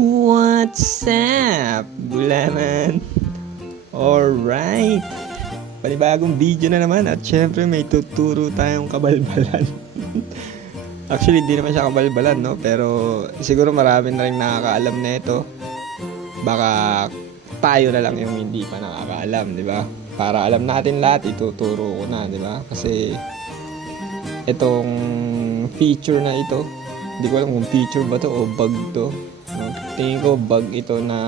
What's up, Gulaman? Alright, panibagong video na naman at syempre may tuturo tayong kabalbalan. Actually, hindi naman siya kabalbalan, no? Pero siguro marami na rin nakakaalam na ito. Baka tayo na lang yung hindi pa nakakaalam, di ba? Para alam natin lahat, ituturo ko na, di ba? Kasi itong feature na ito, hindi ko alam kung feature ba to o bug to. No? Tingin ko bug ito na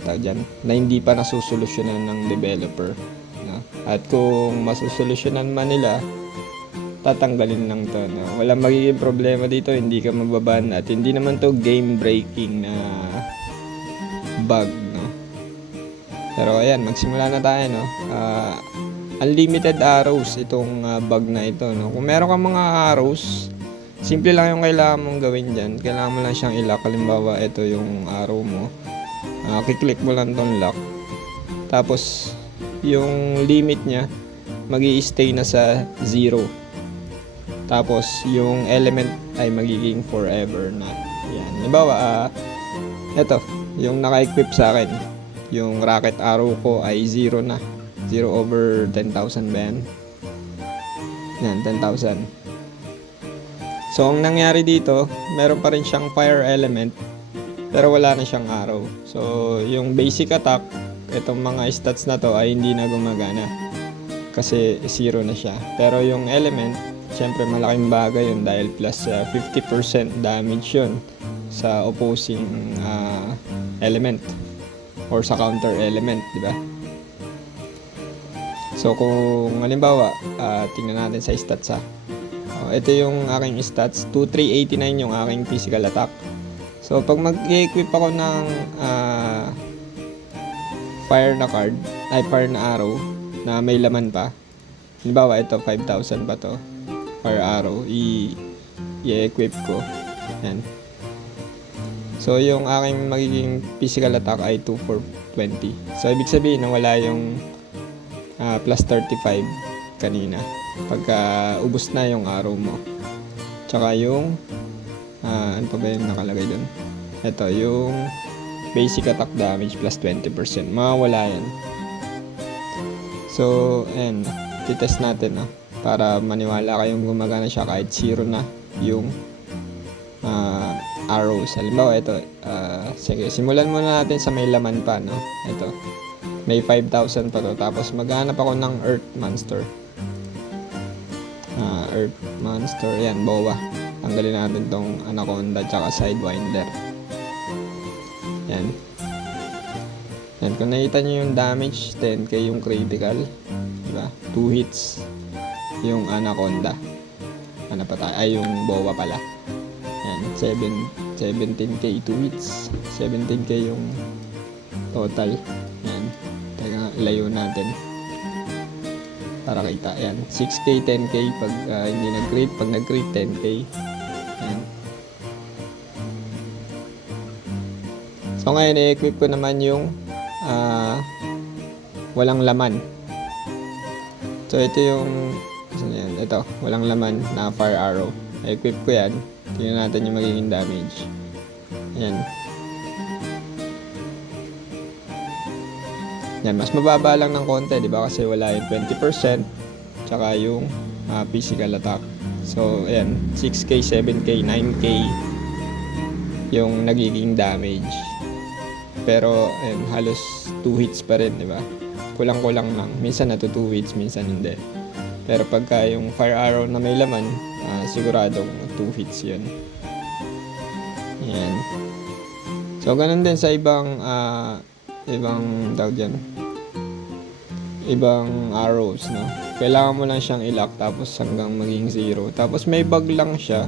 tawag dyan, na hindi pa nasusolusyonan ng developer, no? At kung masusolusyonan man nila, tatanggalin lang to, no? Walang magiging problema dito, hindi ka mababan at hindi naman to game breaking na bug, no? Pero ayan, magsimula na tayo, no? Unlimited arrows itong bug na ito, no? Kung meron kang mga arrows, simple lang yung kailangan mong gawin dyan. Kailangan mo lang siyang i-lock. Halimbawa, ito yung arrow mo. Kiklik mo lang tong lock. Tapos, yung limit niya, magi-stay na sa 0. Tapos, yung element ay magiging forever na. Yan. Halimbawa, ito, yung naka-equip sa akin. Yung rocket arrow ko ay 0 na. 0 over 10,000 ba yan? Yan, 10,000. So, ang nangyari dito, meron pa rin siyang fire element, pero wala na siyang arrow. So, yung basic attack, itong mga stats na to ay hindi na gumagana. Kasi 0 na siya. Pero yung element, syempre malaking bagay yun dahil plus 50% damage yun sa opposing element or sa counter element, di ba? So, kung halimbawa, tingnan natin sa stats ha. Ito yung aking stats, 2389 yung aking physical attack. So, pag mag-equip ako ng fire na card, ay fire na arrow, na may laman pa. Halimbawa, ito, 5,000 pa to. Fire arrow, i-equip ko. Yan. So, yung aking magiging physical attack ay 2420. So, ibig sabihin na wala yung plus 35 kanina. Pagka ubos na yung arrow mo. Tsaka yung ano pa ba yung nakalagay dun? Ito, yung basic attack damage plus 20%. Mawawala yan. So, ayan. Titest natin, no? Para maniwala kayong gumagana siya kahit 0 na yung arrows. Halimbawa, ito. Sige, simulan muna natin sa may laman pa, no? Ito. May 5,000 pa to. Tapos, maghanap ako ng Earth Monster. Earth Monster. Yan, bowa. Tanggalin natin tong Anaconda tsaka Sidewinder. Yan. Yan. Kung nakita nyo yung damage, 10k yung critical. Diba? 2 hits yung Anaconda. Ano pa tayo? Ay, yung bowa pala. Yan. 17k 2 hits. 17k yung total. Yan. Teka, layo natin. Para kita. Ayan. 6k, 10k pag hindi nag-crit. Pag nag-crit, 10k. Ayan. So, ngayon, i-equip ko naman yung walang laman. So, ito yung yan, ito. Walang laman na fire arrow. I-equip ko yan. Tingnan natin yung magiging damage. Ayan. Yan, mas mababa lang ng konti, di ba? Kasi wala yung 20%, tsaka yung physical attack. So, ayan, 6k, 7k, 9k yung nagiging damage. Pero, ayan, halos 2 hits pa rin, di ba? Kulang-kulang lang. Minsan nato 2 hits, minsan hindi. Pero pagka yung fire arrow na may laman, siguradong 2 hits yun. Ayan. So, ganun din sa ibang tawag dyan, ibang arrows, no? Kailangan mo lang siyang i-lock tapos hanggang maging 0. Tapos may bug lang siya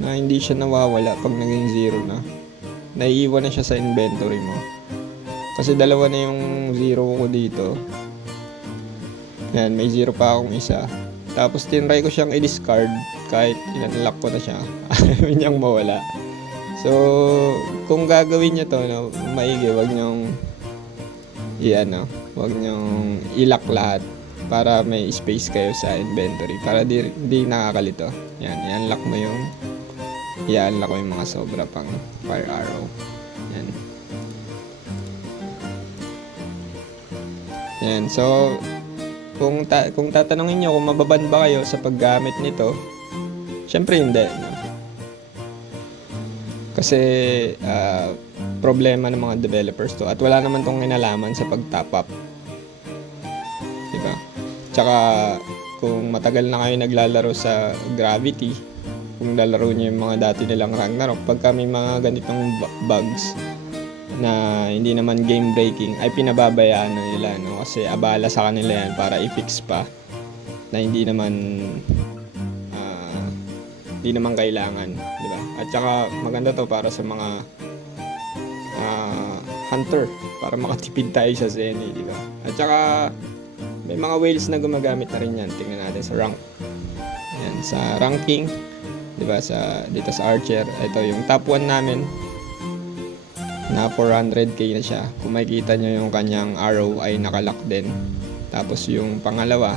na hindi siya nawawala pag naging 0 na. Naiiwan na siya sa inventory mo. Kasi dalawa na yung 0 ko dito. Yan, may 0 pa akong isa. Tapos tinry ko siyang i-discard kahit in-unlock ko na siya. Ayaw niyang mawala. So, kung gagawin niyo to, no, maigi, wag niyong wag niyong i-lock lahat para may space kayo sa inventory para di nakakalito. Yan, i-unlock mo yung i-unlock ko yung mga sobra pang fire arrow. Yan. Yan. So, kung tatanungin nyo kung mababan ba kayo sa paggamit nito, syempre hindi. No? Kasi, problema ng mga developers to. At wala naman tong kinalaman sa pag-top up. Diba? Tsaka, kung matagal na kayo naglalaro sa Gravity, kung lalaro nyo yung mga dati nilang Ragnarok, pagka may mga ganitong bugs na hindi naman game breaking, ay pinababayaan na nila, no? Kasi abala sa kanila yan para i-fix pa na hindi naman kailangan, di ba? At saka maganda to para sa mga hunter, para makatipid tayo sa Zenny, di ba? At saka may mga whales na gumagamit na rin yan. Tingnan natin sa rank. Yan, sa ranking, di ba? Dito sa Archer, ito yung top 1 namin na 400k na siya. Kung makikita nyo yung kanyang arrow ay nakalock din. Tapos yung pangalawa,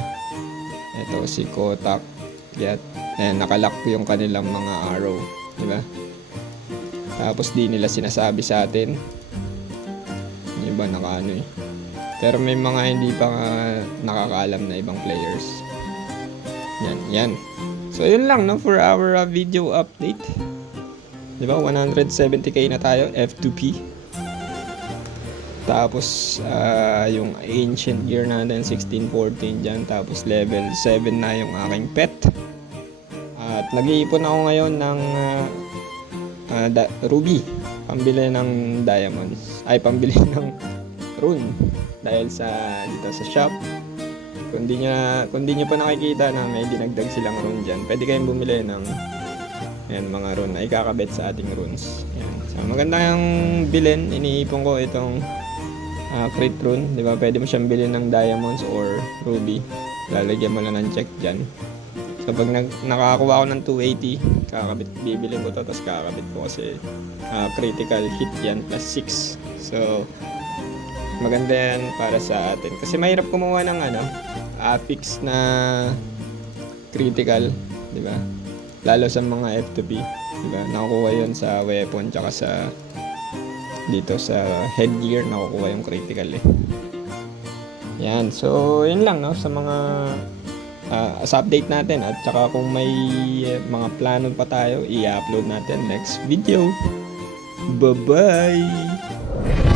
ito si Kotak. Ayan, nakalock yung kanilang mga arrow, di ba? Tapos di nila sinasabi sa atin. Yung iba nakaano eh. Pero may mga hindi pa nakakaalam na ibang players. Yan. So yun lang, no, for our video update. Di ba? 170k na tayo, F2P. Tapos yung ancient gear natin 1614 dyan. Tapos level 7 na yung aking pet. At nag-iipon ako ngayon ng ruby, pambili ng diamonds, ay pambili ng rune dahil dito sa shop. Kung di nyo pa nakikita na may dinagdag silang rune dyan, pwede kayong bumili ng mga rune na ikakabit sa ating runes. Ayan. So maganda yung bilhin. Iniipon ko itong crit rune, di ba? Pwede mo siyang bilhin ng diamonds or ruby, lalagyan mo lang ng check dyan. So pag nakakuha ko ng 280, bibilin ko to, tapos kakabit ko kasi critical hit yan plus 6. So maganda yan para sa atin kasi mahirap kumuha ng fix na critical, di ba? Lalo sa mga F2P, di ba? Nakukuha yun sa weapon tsaka dito sa headgear, nakukuha yung critical eh. Yan, so yun lang, no, sa mga sa update natin. At saka kung may mga plano pa tayo, i-upload natin next video. Bye bye.